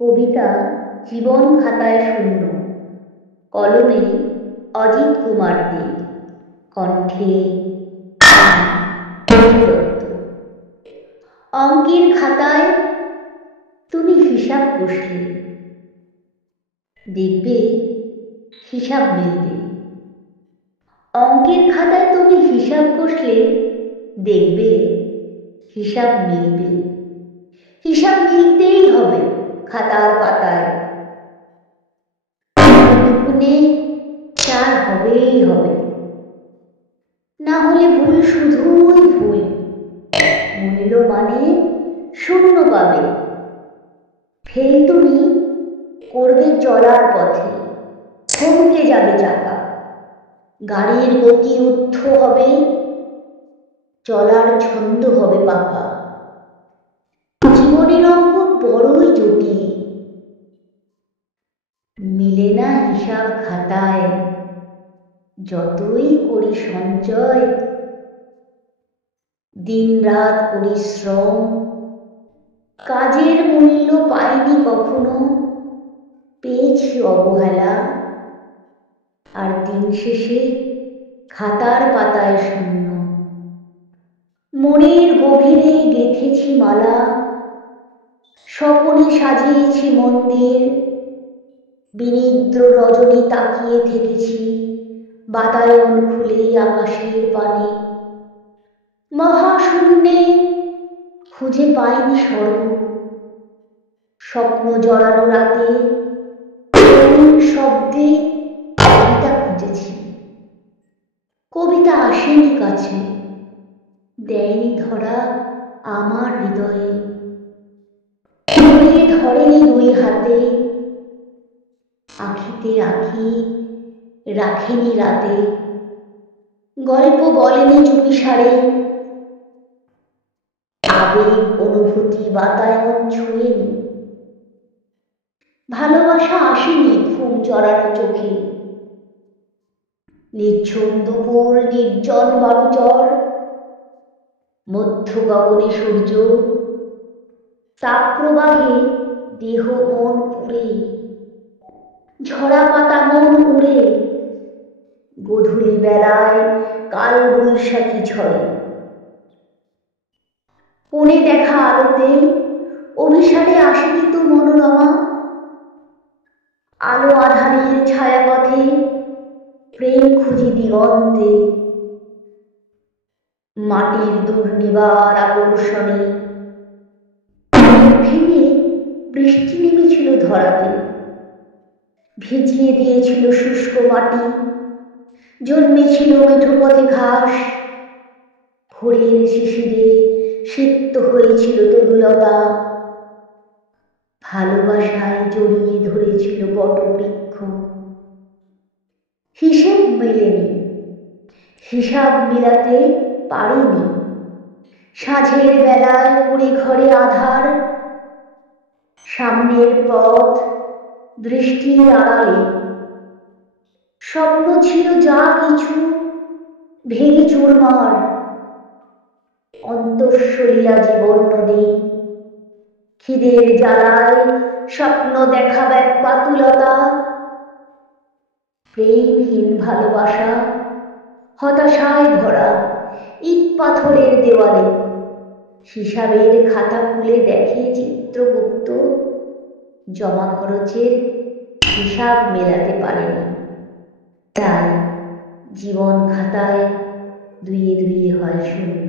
কবিতা জীবন খাতায় শূন্য, কলমে অজিত কুমার দে, কণ্ঠে দত্ত। অঙ্কের খাতায় তুমি হিসাব কষলে, দেখবে হিসাব মিলবে। অঙ্কের খাতায় তুমি হিসাব কষলে, দেখবে হিসাব মিলবে। হিসাব মিলতেই হবে খাতার পাতায়, দুগুণে চার হবেই হবে। না হলে ভুল শুধুই ভুল, মূল্য মানে শূন্য পাবে। ফেল তুমি করবে চলার পথে, থমকে যাবে চাকা। গাড়ির গতি ঊর্ধ্ব হবে, চলার ছন্দ হবে পাকা। জীবনের অঙ্ক বড়ই জটিল, মিলে না হিসাব খাতায়। যতই করি সঞ্চয়, দিন রাত পরিশ্রম, কাজের মূল্য পাইনি কখনো। পেয়েছি অবহেলা, আর দিন শেষে খাতার পাতায় শূন্য। মনের গভীরে গেঁথেছি মালা, স্বপনে সাজিয়েছি মন্দির। বিনিদ্র রজনী তাকিয়ে থেকেছি, বাতায়ন খুলে আকাশের পানে। মহাশূন্যে খুঁজে পাইনি স্বর্গ, স্বপ্ন জড়ানো রাতে শব্দে কবিতা খুঁজেছি। কবিতা আসেনি কাছে, দেয়নি ধরা আমার হৃদয়ে। ধরেনি দুই হাতে, আখিতে আখি রাখেনি রাতে। গল্প বলেনি চুপিসারে, আবেগ অনুভূতি বাতায়ন ছুঁয়েনি। ভালোবাসা আসেনি ঘুম জড়ানো চোখে, নির্ঝুম দুপুর নির্জন বালুচর। মধ্য গগনে সূর্য, তাপ প্রবাহে দেহ মন পুড়ে। ঝরা পাতা মন উড়ে, গধূলি বেলায় কাল বৈশাখী ঝড়ে। কোণে দেখা আলোতে অভিসারে আসেনি তো মনোরমা। আলো আধারের ছায়াপথে প্রেম খুঁজি দিগন্তে। মাটির দুর্নিবার আকর্ষণে ভেঙে বৃষ্টি নেমেছিল ধরাতে, ভিজিয়ে দিয়েছিল শুষ্ক মাটি। জন্মেছিল মেঠো পথে ঘাস, ভোরের শিশিরে সিক্ত হয়েছিল তরুলতা। ভালোবাসায় জড়িয়ে ধরেছিল বটবৃক্ষ। হিসেব মেলেনি, হিসাব মিলাতে পারিনি। সাঁঝের বেলায় কুড়ে ঘরে আধার, সামনের পথ দৃষ্টির আড়ালে। স্বপ্ন ছিল যা কিছু ভেঙে চুরমার। অন্তঃসলীলা জীবন নদী, খিদের জ্বালায় স্বপ্ন দেখা ব্যাকুলতা। প্রেমহীন ভালোবাসা হতাশায় ভরা ইট পাথরের দেওয়ালে। হিসাবের খাতা খুলে দেখে চিত্রগুপ্ত, জমা খরচের হিসাব মেলাতে পারেনি। তাই জীবন খাতায় দুইয়ে দুইয়ে হয় শূন্য।